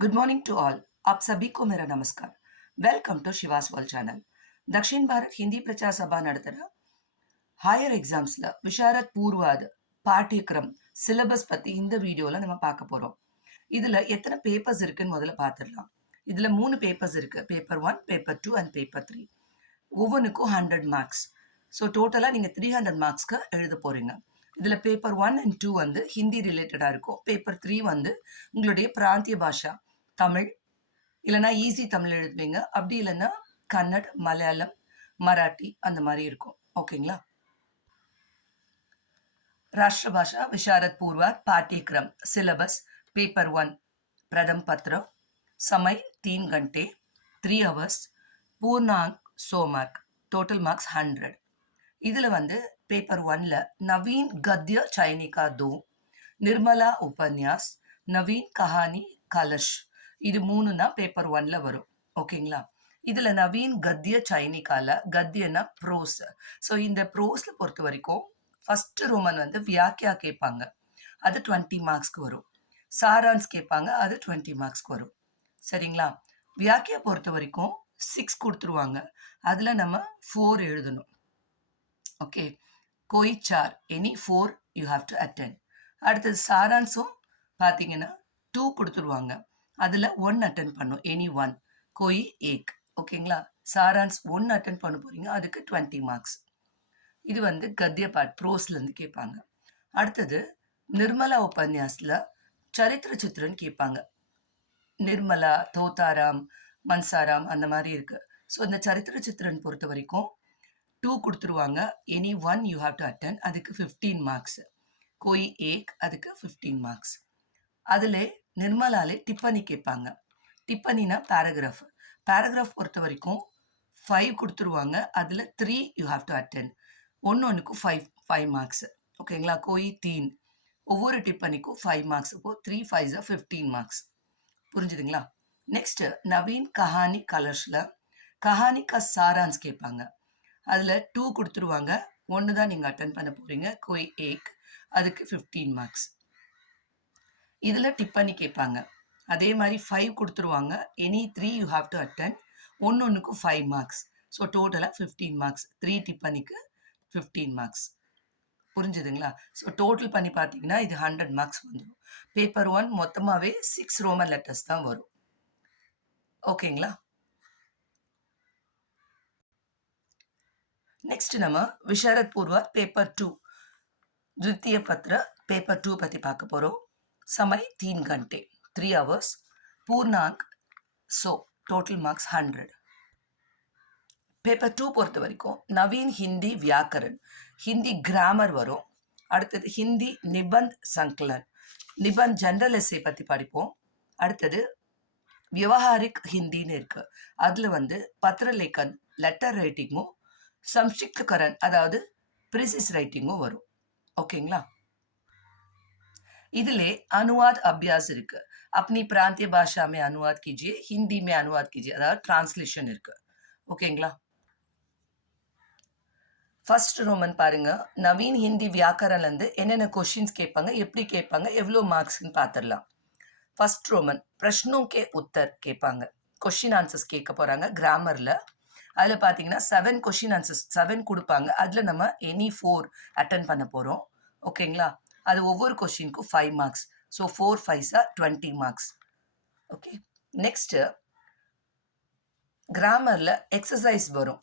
Good morning to all. आप सभी को मेरा नमस्कार। Welcome to Shiva's world channel. Dakshin Bharat Hindi Prachar Sabha நடத்துற ஹையர் எக்ஸாம்ஸ்ல விஷாரத் பூர்வாத் பாठ्यक्रम சிலபஸ் பத்தி இந்த வீடியோல நம்ம பார்க்க போறோம். இதுல எத்தனை பேப்பர்ஸ் இருக்குன்னு முதல்ல பார்த்துடலாம். இதுல 3 பேப்பர்ஸ் இருக்கு. Paper 1, paper 2 and paper 3. ஒவ்வொன்றுக்கும் 100 மார்க்ஸ். ஸோ டோட்டலாக நீங்கள் 300 மார்க்ஸ்க்கு எழுத போறீங்க. இதில் பேப்பர் 1 அண்ட் 2 வந்து ஹிந்தி ரிலேட்டடாக இருக்கும். பேப்பர் 3 வந்து உங்களுடைய பிராந்திய பாஷா தமிழ், இல்லைன்னா ஈஸி தமிழ் எழுதுவீங்க. அப்படி இல்லைன்னா கன்னட், மலையாளம், மராட்டி அந்த மாதிரி இருக்கும். ஓகேங்களா? राष्ट्रभाषा विशारद पूर्वात पाठ्यक्रम सिलेबस पेपर 1 प्रथम पत्र समय 3 घंटे 3 hours पूर्णांक 100 मार्क टोटल मार्क्स 100. இதில் வந்து பேப்பர் 1ல நவீன் கத்ய சைனிகா 2, நிர்மலா உபன்யாஸ், நவீன் கஹானி கலஷ், இது 3னா பேப்பர் 1ல வரும். ஓகேங்களா? இதில் நவீன் கத்ய சைனிகால கத்யனா ப்ரோஸ். ஸோ இந்த ப்ரோஸில் பொறுத்த வரைக்கும் ஃபர்ஸ்ட் ரோமன் வந்து வியாக்கியா கேட்பாங்க, அது 20 மார்க்ஸ்க்கு வரும். சாரான்ஸ் கேட்பாங்க, அது 20 மார்க்ஸ்க்கு வரும். சரிங்களா? வியாக்கியா பொறுத்த வரைக்கும் 6 கொடுத்துருவாங்க, அதில் நம்ம 4 எழுதணும். Okay, koi 4, any 4 you have to attend. அடுத்தது சாரான்ஸும் பார்த்தீங்கன்னா 2 கொடுத்துருவாங்க, அதில் 1 அட்டென்ட் பண்ணும், எனி 1, கோய் 1. ஓகேங்களா? சாரான்ஸ் 1 அட்டென்ட் பண்ண போறீங்க, அதுக்கு 20 மார்க்ஸ். இது வந்து கத்திய பாட் ப்ரோஸ்லேருந்து கேட்பாங்க. அடுத்தது நிர்மலா உபன்யாஸில் சரித்திர சித்திரன் கேட்பாங்க. நிர்மலா, தோத்தாராம், மன்சாராம் அந்த மாதிரி இருக்கு. ஸோ இந்த சரித்திர சித்திரன் பொறுத்த வரைக்கும் 2 கொடுத்துருவாங்க, any 1 you have to attend, அதுக்கு 15 மார்க்ஸ். கோய் 1, அதுக்கு 15 மார்க்ஸ். அதில் நிர்மலாலே டிப்பனி கேட்பாங்க. டிப்பனினா பேராகிராஃப். பேராகிராஃப் பொறுத்த வரைக்கும் 5 கொடுத்துருவாங்க, அதில் 3 யூ ஹாவ் டு அட்டன். ஒன்றுக்கும் 5 மார்க்ஸ். ஓகேங்களா? கோய் 3, ஒவ்வொரு டிப்பனிக்கும் 5 மார்க்ஸ். இப்போ 3 5 15 மார்க்ஸ். புரிஞ்சுதுங்களா? நெக்ஸ்ட் நவீன் கஹானி கலர்ஸில் கஹானி கா சாரான்ஸ் கேட்பாங்க. அதில் 2 கொடுத்துருவாங்க, 1 தான் நீங்கள் அட்டன் பண்ண போகிறீங்க, கோய் 1, அதுக்கு 15 மார்க்ஸ். இதில் டிப்பனி கேட்பாங்க, அதே மாதிரி 5 கொடுத்துருவாங்க, any 3 you have to attend, ஒன்றுக்கும் 5 மார்க்ஸ். ஸோ டோட்டலாக 15 மார்க்ஸ், 3 டிப்பனிக்கு 15 மார்க்ஸ். புரிஞ்சுதுங்களா? ஸோ டோட்டல் பண்ணி பார்த்தீங்கன்னா இது 100 மார்க்ஸ் வந்துடும். பேப்பர் 1 மொத்தமாகவே 6 ரோமன் லெட்டர்ஸ் தான் வரும். ஓகேங்களா? நெக்ஸ்ட் நம்ம விஷாரத் பூர்வா பேப்பர் 2 द्वितीय पत्र पेपर 2 பற்றி பார்க்க போகிறோம். समय 3 घंटे 3 hours पूर्णांक 100 टोटल मार्क्स 100. பேப்பர் 2 பொறுத்த வரைக்கும் நவீன் ஹிந்தி வியாக்கரன், ஹிந்தி கிராமர் வரும். அடுத்தது ஹிந்தி நிபந்த் சங்கலன், நிபந்த் ஜென்ரல் எஸ்ஸே பற்றி படிப்போம். அடுத்தது விவகாரிக் ஹிந்தின்னு இருக்கு, அதில் வந்து பத்ரலேக்கன் லெட்டர் ரைட்டிங்கும் சம்ஷிக்தகரன் அதாவது ப்ரிசிஸ் ரைட்டிங்கும் வரும். ஓகேங்களா? इदिले अनुवाद अभ्यास इருக்கு. अपनी प्रांतीय भाषा में अनुवाद कीजिए, हिंदी में अनुवाद कीजिए, அதாவது டிரான்ஸ்லேஷன் இருக்கு. ஓகேங்களா? ஃபர்ஸ்ட் ரோமன் பாருங்க. நவீன் ஹிந்தி வியாக்கரன்லேருந்து என்னென்ன கொஷின்ஸ் கேட்பாங்க, எப்படி கேட்பாங்க, எவ்வளோ மார்க்ஸ்ன்னு பார்த்துடலாம். ஃபர்ஸ்ட் ரோமன் பிரஷ்னோं के उत्तर கேட்பாங்க. கொஷின் ஆன்சர்ஸ் கேட்க போகிறாங்க கிராமரில். அதில் பார்த்தீங்கன்னா 7 கொஷின் ஆன்சர்ஸ் 7 கொடுப்பாங்க, அதில் நம்ம எனி 4 அட்டன் பண்ண போகிறோம். ஓகேங்களா? அது ஒவ்வொரு கொஷினுக்கும் 5 marks. So 4 5 20 marks. Okay, next கிராமரில் எக்ஸசைஸ் வரும்.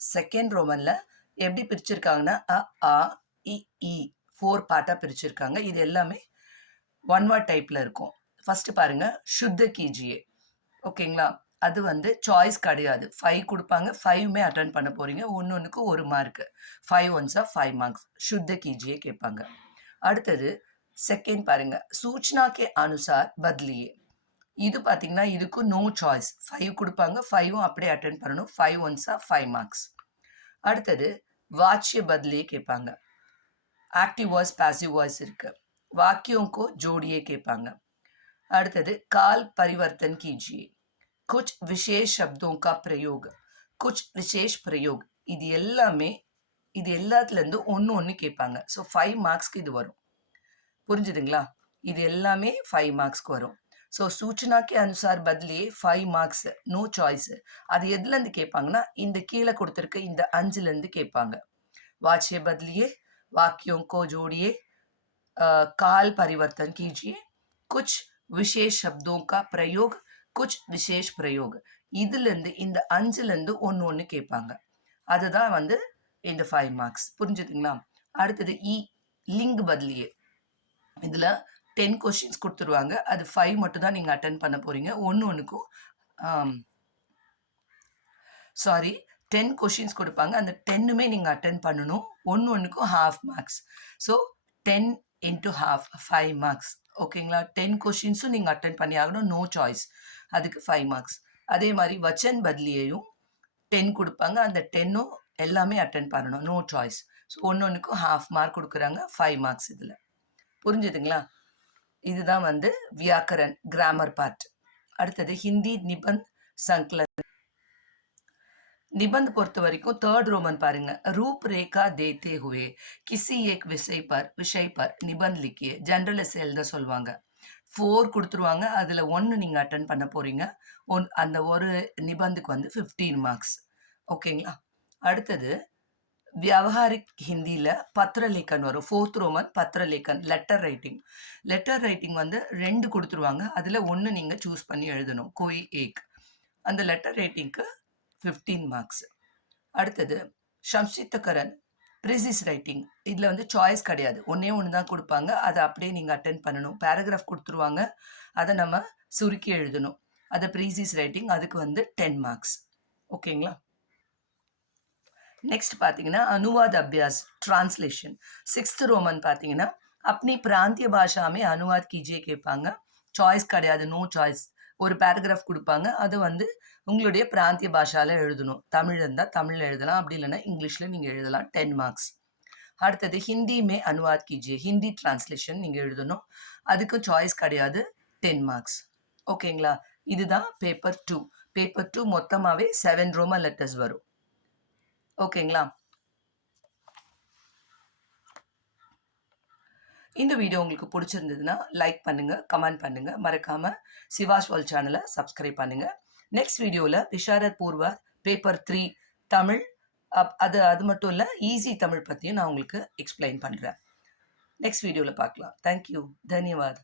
செகண்ட் ரோமனில் எப்படி பிரிச்சிருக்காங்கன்னா அ ஆ இ ஈ 4 பார்ட்டாக பிரிச்சிருக்காங்க. இது எல்லாமே 1 வேர்ட் டைப்பில் இருக்கும். ஃபஸ்ட்டு பாருங்கள், சுத்த கீஜியே. ஓகேங்களா? அது வந்து சாய்ஸ் கிடையாது, 5 கொடுப்பாங்க, 5மே அட்டன் பண்ண போகிறீங்க, ஒன்றுக்கு 1 மார்க்கு. 5 1 5 மார்க்ஸ். சுத்த கீஜியே கேட்பாங்க. அடுத்தது செகண்ட் பாருங்க, சூச்சனா கே அனுசார் பத்லியே. இது பார்த்தீங்கன்னா இதுக்கு நோ சாய்ஸ், 5 கொடுப்பாங்க, 5ம் அப்படியே அட்டென்ட் பண்ணணும். 5 1 5 மார்க்ஸ். அடுத்தது வாச்சிய பத்லியே கேட்பாங்க. ஆக்டிவ் வாய்ஸ் पैसिव வாய்ஸ் இருக்கு. वाक्यों को जोड़िए கேட்பாங்க. அடுத்தது काल परिवर्तन कीजिए, कुछ विशेष शब्दों का प्रयोग, कुछ विशेष प्रयोग. இது எல்லாமே இது எல்லாத்துலேருந்து ஒன்று கேட்பாங்க. ஸோ 5 மார்க்ஸ்க்கு இது வரும். புரிஞ்சுதுங்களா? இது எல்லாமே 5 மார்க்ஸ்க்கு வரும். ஸோ சூச்சனா கே அனுசார் பதிலியே 5 மார்க்ஸ், நோ சாய்ஸ். அது எதுலேருந்து கேட்பாங்கன்னா இந்த கீழே கொடுத்துருக்க இந்த 5லேருந்து கேட்பாங்க. वाच्य बदलिए, वाक्यों को जोड़िए, काल परिवर्तन कीजिए, कुछ विशेष शब्दों का प्रयोग, कुछ विशेष प्रयोग. இதுலேருந்து இந்த 5லேருந்து ஒன்று கேட்பாங்க. அதுதான் வந்து இந்த 5 மார்க்ஸ். புரிஞ்சுதுங்களா? அடுத்தது லிங்க் பதிலியே. இதில் 10 கொஸ்டின்ஸ் கொடுத்துருவாங்க. அது 5 மட்டும் தான் நீங்கள் அட்டன் பண்ண போகிறீங்க. ஒன்றுக்கும் 10 கொஷின்ஸ் கொடுப்பாங்க. அந்த 10மே நீங்கள் அட்டன் பண்ணணும். ஒன்றுக்கும் half marks. So 10 into half 5 marks. ஓகேங்களா? 10 கொஷின்ஸும் நீங்கள் அட்டன் பண்ணி ஆகணும். No choice. அதுக்கு 5 மார்க்ஸ். அதே மாதிரி வச்சன் பதிலியையும் 10 கொடுப்பாங்க. அந்த 10ம் எல்லாமே அட்டன் பண்ணணும். No choice. ஸோ ஒன்றுக்கும் half மார்க் கொடுக்குறாங்க. 5 மார்க்ஸ் இதில். புரிஞ்சுதுங்களா? இதுதான் வந்து வியாக்கரன் கிராமர் பார்ட். அடுத்தது ஹிந்தி நிபந்த் சங்கலன். निबंध பொறுத்த வரைக்கும் 3rd रोमन பாருங்க. रूपरेखा देते हुए किसी एक विषय पर निबंध लिखिए. जनरल எஸ்ஸே எழுத சொல்வாங்க. 4 கொடுத்துருவாங்க. அதில் 1 நீங்கள் அட்டன் பண்ண போகிறீங்க. அந்த ஒரு நிபந்துக்கு வந்து 15 மார்க்ஸ். ஓகேங்களா? அடுத்தது வியாவஹாரிக் ஹிந்தியில் பத்திரலேக்கன் வரும். 4th रोमन பத்திரலேக்கன், லெட்டர் ரைட்டிங் வந்து 2 கொடுத்துருவாங்க. அதில் 1 நீங்கள் சூஸ் பண்ணி எழுதணும். கோய் ஏக். அந்த லெட்டர் ரைட்டிங்க்கு 15 மார்க்ஸ். அடுத்தது சம்ஷித்தகரன் ப்ரிசிஸ் ரைட்டிங். இதில் வந்து சாய்ஸ் கிடையாது. ஒன்று தான் கொடுப்பாங்க. அதை அப்படியே நீங்கள் அட்டென்ட் பண்ணணும். பேராகிராஃப் கொடுத்துருவாங்க. அதை நம்ம சுருக்கி எழுதணும். அதை ப்ரிசிஸ் ரைட்டிங். அதுக்கு வந்து 10 மார்க்ஸ். ஓகேங்களா? நெக்ஸ்ட் பார்த்தீங்கன்னா Anuvaad Abhyas translation. 6th Roman பார்த்தீங்கன்னா अपनी प्रांतीय भाषा में अनुवाद कीजिए கேட்பாங்க. சாய்ஸ் கிடையாது. No choice. ஒரு பேராகிராஃப் கொடுப்பாங்க. அது வந்து உங்களுடைய பிராந்திய பாஷாவில் எழுதணும். தமிழ் இருந்தால் தமிழில் எழுதலாம். அப்படி இல்லைன்னா இங்கிலீஷில் நீங்கள் எழுதலாம். 10 மார்க்ஸ். அடுத்தது ஹிந்தி மே அனுவாத் கீஜியே. ஹிந்தி டிரான்ஸ்லேஷன் நீங்கள் எழுதணும். அதுக்கு சாய்ஸ் கிடையாது. 10 மார்க்ஸ். ஓகேங்களா? இதுதான் பேப்பர் 2. பேப்பர் 2 மொத்தமாகவே 7 ரோமன் லெட்டர்ஸ் வரும். ஓகேங்களா? இந்த வீடியோ உங்களுக்கு பிடிச்சிருந்ததுன்னா லைக் பண்ணுங்கள், கமெண்ட் பண்ணுங்கள். மறக்காமல் சிவாஸ் வேர்ல்ட் சேனலை சப்ஸ்கிரைப் பண்ணுங்கள். நெக்ஸ்ட் வீடியோவில் விஷாரத் பூர்வா பேப்பர் 3 தமிழ் அது மட்டும் இல்லை, ஈஸி தமிழ் பற்றியும் நான் உங்களுக்கு எக்ஸ்பிளைன் பண்ணுறேன். நெக்ஸ்ட் வீடியோவில் பார்க்கலாம். தேங்க்யூ. தன்யவாத்.